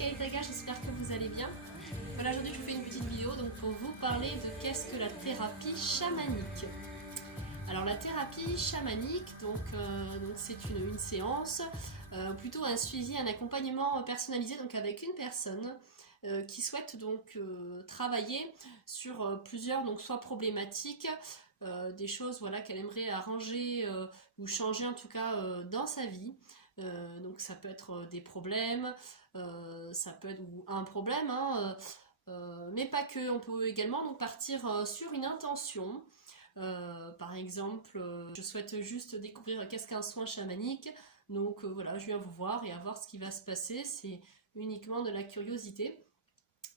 Kaitaga, j'espère que vous allez bien. Voilà, aujourd'hui je vous fais une petite vidéo donc pour vous parler de qu'est-ce que la thérapie chamanique. Alors la thérapie chamanique, donc c'est une séance, plutôt un suivi, un accompagnement personnalisé donc avec une personne qui souhaite donc travailler sur plusieurs donc soit problématiques, des choses voilà qu'elle aimerait arranger ou changer en tout cas dans sa vie. Donc ça peut être des problèmes, ça peut être un problème, hein, mais pas que. On peut également donc partir sur une intention. Par exemple, je souhaite juste découvrir qu'est-ce qu'un soin chamanique. Donc voilà, je viens vous voir et à voir ce qui va se passer. C'est uniquement de la curiosité.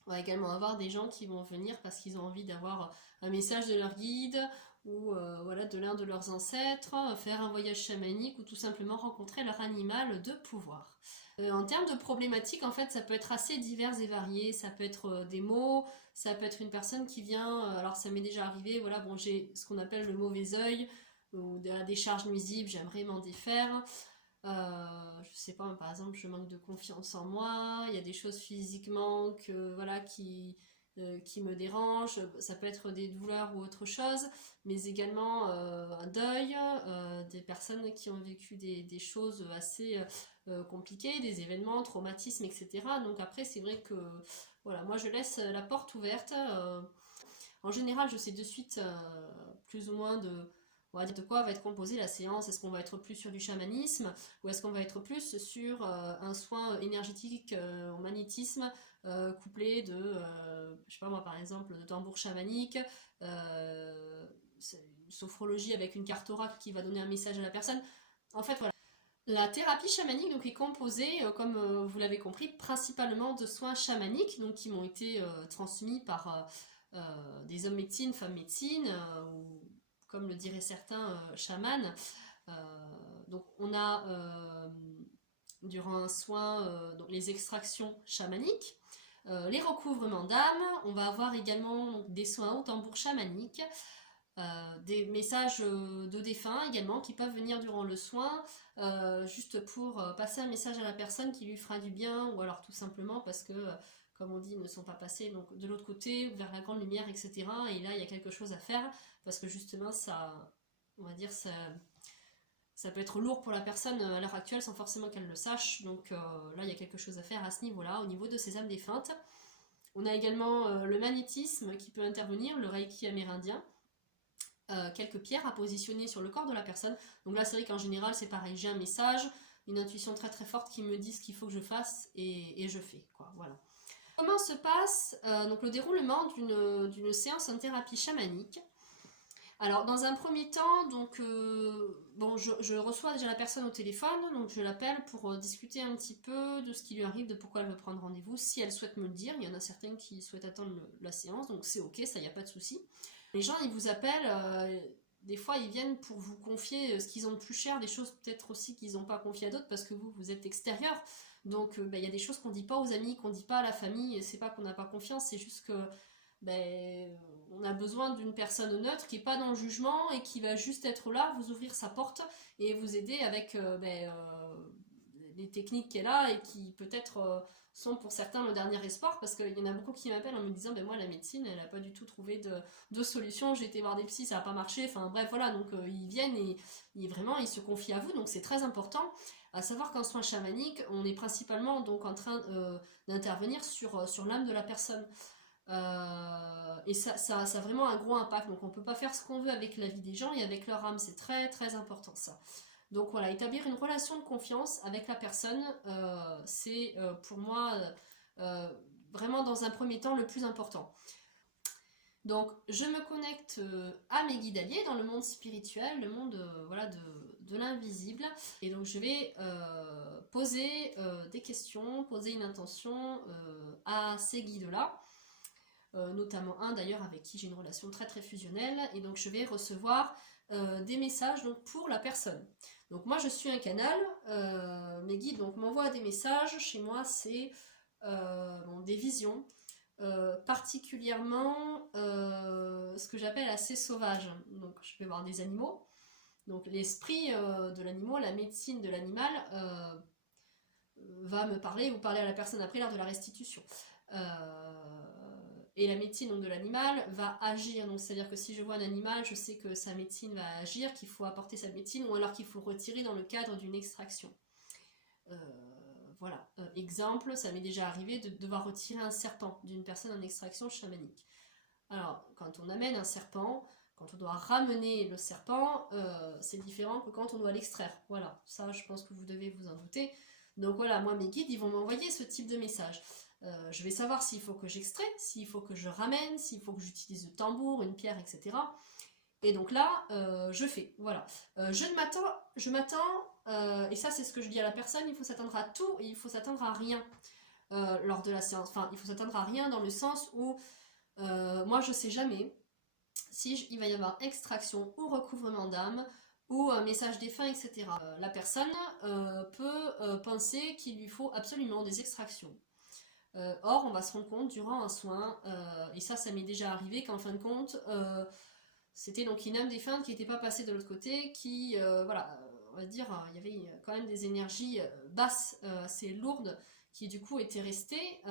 On va également avoir des gens qui vont venir parce qu'ils ont envie d'avoir un message de leur guide ou voilà, de l'un de leurs ancêtres, faire un voyage chamanique ou tout simplement rencontrer leur animal de pouvoir. En termes de problématiques, en fait, ça peut être assez divers et varié. Ça peut être des mots, ça peut être une personne qui vient, alors ça m'est déjà arrivé, voilà, bon, j'ai ce qu'on appelle le mauvais œil ou de la décharge nuisible, j'aimerais m'en défaire. Je sais pas, par exemple, je manque de confiance en moi, il y a des choses physiquement que, voilà, qui me dérangent, ça peut être des douleurs ou autre chose, mais également un deuil, des personnes qui ont vécu des choses assez compliquées, des événements, traumatismes, etc. Donc après, c'est vrai que, voilà, moi je laisse la porte ouverte. En général, je sais de suite plus ou moins on va dire de quoi va être composée la séance. Est-ce qu'on va être plus sur du chamanisme ou est-ce qu'on va être plus sur un soin énergétique au magnétisme couplé de, je sais pas moi par exemple, de tambour chamanique, une sophrologie avec une carte oracle qui va donner un message à la personne. En fait, voilà. La thérapie chamanique donc, est composée, comme vous l'avez compris, principalement de soins chamaniques donc, qui m'ont été transmis par des hommes médecine, femmes médecine, ou comme le diraient certains, chamans. Donc on a durant un soin donc les extractions chamaniques, les recouvrements d'âme, on va avoir également donc, des soins au tambour chamanique, des messages de défunts également qui peuvent venir durant le soin, juste pour passer un message à la personne qui lui fera du bien, ou alors tout simplement parce que comme on dit, ils ne sont pas passés donc, de l'autre côté, vers la grande lumière, etc. Et là, il y a quelque chose à faire, parce que justement, ça, on va dire, ça peut être lourd pour la personne à l'heure actuelle, sans forcément qu'elle le sache. Donc là, il y a quelque chose à faire à ce niveau-là, au niveau de ces âmes défuntes. On a également le magnétisme qui peut intervenir, le reiki amérindien. Quelques pierres à positionner sur le corps de la personne. Donc là, c'est vrai qu'en général, c'est pareil, j'ai un message, une intuition très très forte qui me dit ce qu'il faut que je fasse et je fais, quoi, voilà. Comment se passe donc le déroulement d'une séance en thérapie chamanique? Alors dans un premier temps, donc bon, je reçois déjà la personne au téléphone, donc je l'appelle pour discuter un petit peu de ce qui lui arrive, de pourquoi elle veut prendre rendez-vous, si elle souhaite me le dire. Il y en a certaines qui souhaitent attendre la séance, donc c'est ok, ça y a pas de souci. Les gens ils vous appellent, des fois ils viennent pour vous confier ce qu'ils ont de plus cher, des choses peut-être aussi qu'ils n'ont pas confié à d'autres parce que vous êtes extérieur. Donc il y a des choses qu'on dit pas aux amis, qu'on dit pas à la famille, et c'est pas qu'on n'a pas confiance, c'est juste que on a besoin d'une personne neutre qui n'est pas dans le jugement et qui va juste être là, vous ouvrir sa porte et vous aider avec les techniques qu'elle a et qui peut-être sont pour certains le dernier espoir, parce qu'il y en a beaucoup qui m'appellent en me disant moi la médecine elle n'a pas du tout trouvé de solution, j'ai été voir des psys, ça n'a pas marché, enfin bref voilà, donc ils viennent et vraiment ils se confient à vous, donc c'est très important. À savoir qu'en soins chamaniques, on est principalement donc en train d'intervenir sur l'âme de la personne. Et ça a vraiment un gros impact, donc on peut pas faire ce qu'on veut avec la vie des gens et avec leur âme, c'est très très important ça. Donc voilà, établir une relation de confiance avec la personne, c'est pour moi vraiment dans un premier temps le plus important. Donc je me connecte à mes guides alliés dans le monde spirituel, le monde voilà, de l'invisible, et donc je vais poser des questions, poser une intention à ces guides-là. Notamment un d'ailleurs avec qui j'ai une relation très très fusionnelle, et donc je vais recevoir des messages donc, pour la personne. Donc moi je suis un canal, mes guides m'envoient des messages, chez moi c'est des visions, particulièrement ce que j'appelle assez sauvage. Donc je vais voir des animaux, donc l'esprit de l'animal, la médecine de l'animal va me parler ou parler à la personne après lors de la restitution. Et la médecine donc, de l'animal va agir, donc c'est-à-dire que si je vois un animal, je sais que sa médecine va agir, qu'il faut apporter sa médecine, ou alors qu'il faut retirer dans le cadre d'une extraction. Voilà, exemple, ça m'est déjà arrivé de devoir retirer un serpent d'une personne en extraction chamanique. Alors, quand on amène un serpent, quand on doit ramener le serpent, c'est différent que quand on doit l'extraire. Voilà, ça je pense que vous devez vous en douter. Donc voilà, moi mes guides, ils vont m'envoyer ce type de message. Je vais savoir s'il faut que j'extrais, s'il faut que je ramène, s'il faut que j'utilise le tambour, une pierre, etc. Et donc là, je fais, voilà. Je m'attends, et ça c'est ce que je dis à la personne, il faut s'attendre à tout et il faut s'attendre à rien lors de la séance. Enfin, il faut s'attendre à rien dans le sens où moi je sais jamais si il va y avoir extraction ou recouvrement d'âme ou un message défunt, etc. La personne peut penser qu'il lui faut absolument des extractions. Or, on va se rendre compte durant un soin, et ça m'est déjà arrivé, qu'en fin de compte, c'était donc une âme défunte qui n'était pas passée de l'autre côté, qui, voilà, on va dire, il y avait quand même des énergies basses, assez lourdes, qui du coup étaient restées,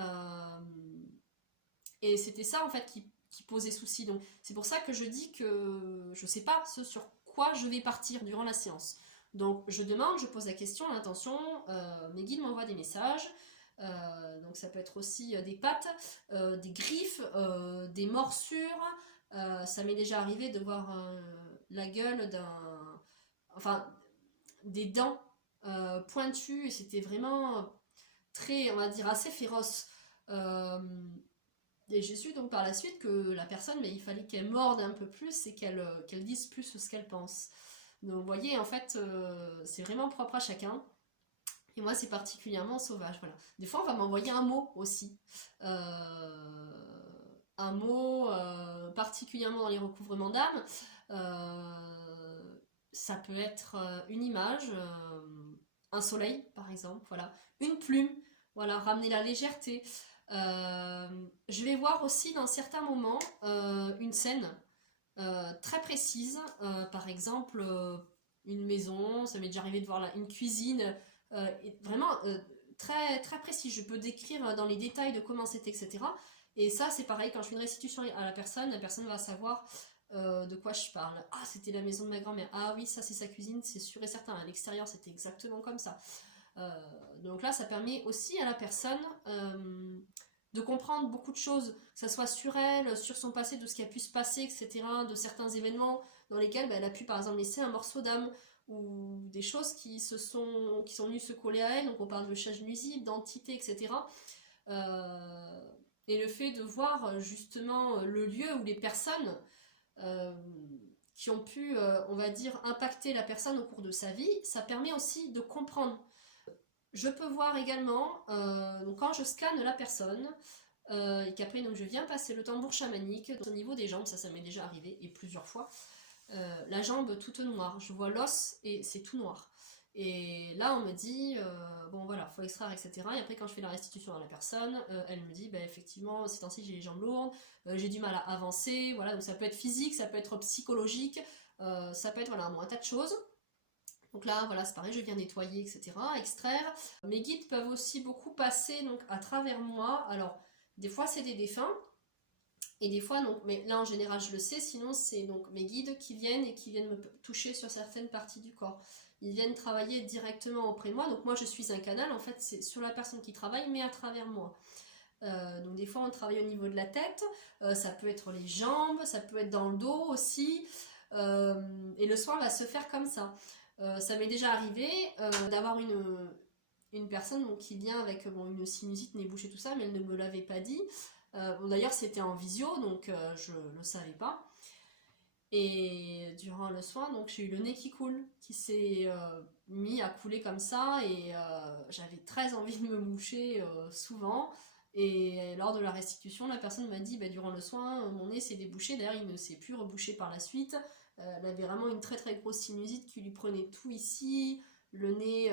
et c'était ça en fait qui posait souci. Donc c'est pour ça que je dis que je ne sais pas ce sur quoi je vais partir durant la séance. Donc je demande, je pose la question, l'intention, mes guides m'envoient des messages. Donc ça peut être aussi des pattes, des griffes, des morsures. Ça m'est déjà arrivé de voir la gueule d'un... Enfin, des dents pointues, et c'était vraiment très, on va dire, assez féroce. Et j'ai su donc par la suite que la personne, mais il fallait qu'elle morde un peu plus et qu'elle dise plus ce qu'elle pense. Donc vous voyez, en fait, c'est vraiment propre à chacun. Et moi, c'est particulièrement sauvage, voilà. Des fois, on va m'envoyer un mot aussi. Un mot, particulièrement dans les recouvrements d'âme. Ça peut être une image, un soleil, par exemple, voilà. Une plume, voilà, ramener la légèreté. Je vais voir aussi, dans certains moments, une scène très précise. Par exemple, une maison, ça m'est déjà arrivé de voir là, une cuisine... vraiment très, très précis. Je peux décrire dans les détails de comment c'était, etc. Et ça, c'est pareil, quand je fais une restitution à la personne va savoir de quoi je parle. Ah, c'était la maison de ma grand-mère. Ah oui, ça, c'est sa cuisine, c'est sûr et certain. À l'extérieur, c'était exactement comme ça. Donc là, ça permet aussi à la personne de comprendre beaucoup de choses, que ce soit sur elle, sur son passé, de ce qui a pu se passer, etc., de certains événements dans lesquels elle a pu, par exemple, laisser un morceau d'âme, ou des choses qui sont venues se coller à elle, donc on parle de charge nuisible, d'entité, etc. Et le fait de voir justement le lieu ou les personnes qui ont pu, on va dire, impacter la personne au cours de sa vie, ça permet aussi de comprendre. Je peux voir également, donc quand je scanne la personne, et qu'après donc je viens passer le tambour chamanique au niveau des jambes, ça m'est déjà arrivé, et plusieurs fois, la jambe toute noire, je vois l'os et c'est tout noir. Et là on me dit, bon voilà, faut extraire, etc. Et après quand je fais la restitution à la personne, elle me dit, bah, effectivement, ces temps-ci j'ai les jambes lourdes, j'ai du mal à avancer, voilà, donc ça peut être physique, ça peut être psychologique, ça peut être voilà, un tas de choses. Donc là, voilà, c'est pareil, je viens nettoyer, etc., extraire. Mes guides peuvent aussi beaucoup passer donc, à travers moi. Alors, des fois c'est des défunts, et des fois, donc, mais là en général je le sais, sinon c'est donc mes guides qui viennent et qui viennent me toucher sur certaines parties du corps. Ils viennent travailler directement auprès de moi, donc moi je suis un canal, en fait c'est sur la personne qui travaille, mais à travers moi. Donc des fois on travaille au niveau de la tête, ça peut être les jambes, ça peut être dans le dos aussi, et le soin va se faire comme ça. Ça m'est déjà arrivé d'avoir une personne donc, qui vient avec une sinusite, nez bouché, tout ça, mais elle ne me l'avait pas dit. Bon, d'ailleurs c'était en visio, donc je ne le savais pas. Et durant le soin, donc j'ai eu le nez qui coule, qui s'est mis à couler comme ça, et j'avais très envie de me moucher souvent. Et lors de la restitution, la personne m'a dit, bah, durant le soin, mon nez s'est débouché, d'ailleurs il ne s'est plus rebouché par la suite. Elle avait vraiment une très très grosse sinusite qui lui prenait tout ici, le nez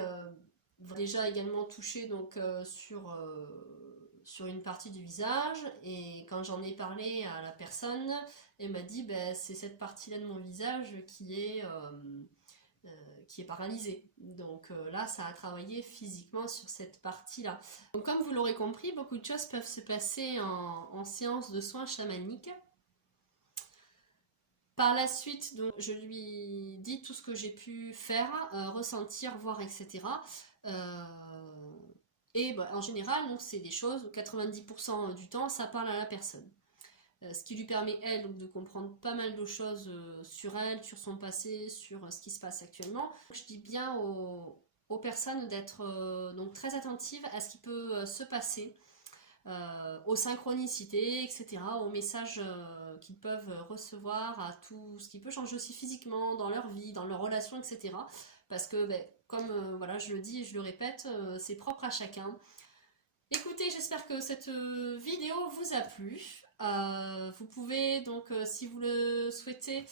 déjà également touché donc sur une partie du visage, et quand j'en ai parlé à la personne, elle m'a dit bah, c'est cette partie-là de mon visage qui est paralysé. Donc là, ça a travaillé physiquement sur cette partie-là. Donc comme vous l'aurez compris, beaucoup de choses peuvent se passer en séance de soins chamaniques. Par la suite, donc, je lui dis tout ce que j'ai pu faire, ressentir, voir, etc. Et bah, en général, c'est des choses, 90% du temps, ça parle à la personne. Ce qui lui permet, elle, donc, de comprendre pas mal de choses sur elle, sur son passé, sur ce qui se passe actuellement. Je dis bien aux personnes d'être donc très attentives à ce qui peut se passer, aux synchronicités, etc., aux messages qu'ils peuvent recevoir, à tout ce qui peut changer aussi physiquement dans leur vie, dans leurs relations, etc. Parce que, comme voilà, je le dis et je le répète, c'est propre à chacun. Écoutez, j'espère que cette vidéo vous a plu. Vous pouvez donc, si vous le souhaitez,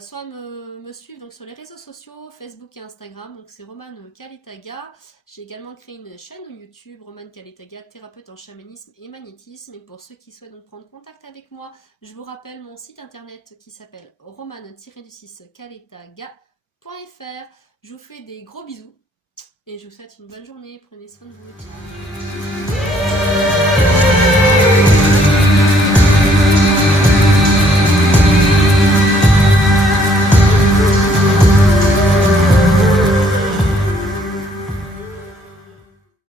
soit me suivre donc, sur les réseaux sociaux, Facebook et Instagram, donc c'est Romane Kaletaga. J'ai également créé une chaîne YouTube, Romane Kaletaga, thérapeute en chamanisme et magnétisme. Et pour ceux qui souhaitent donc prendre contact avec moi, je vous rappelle mon site internet qui s'appelle romane-kaletaga.fr. Je vous fais des gros bisous et je vous souhaite une bonne journée. Prenez soin de vous. Ciao.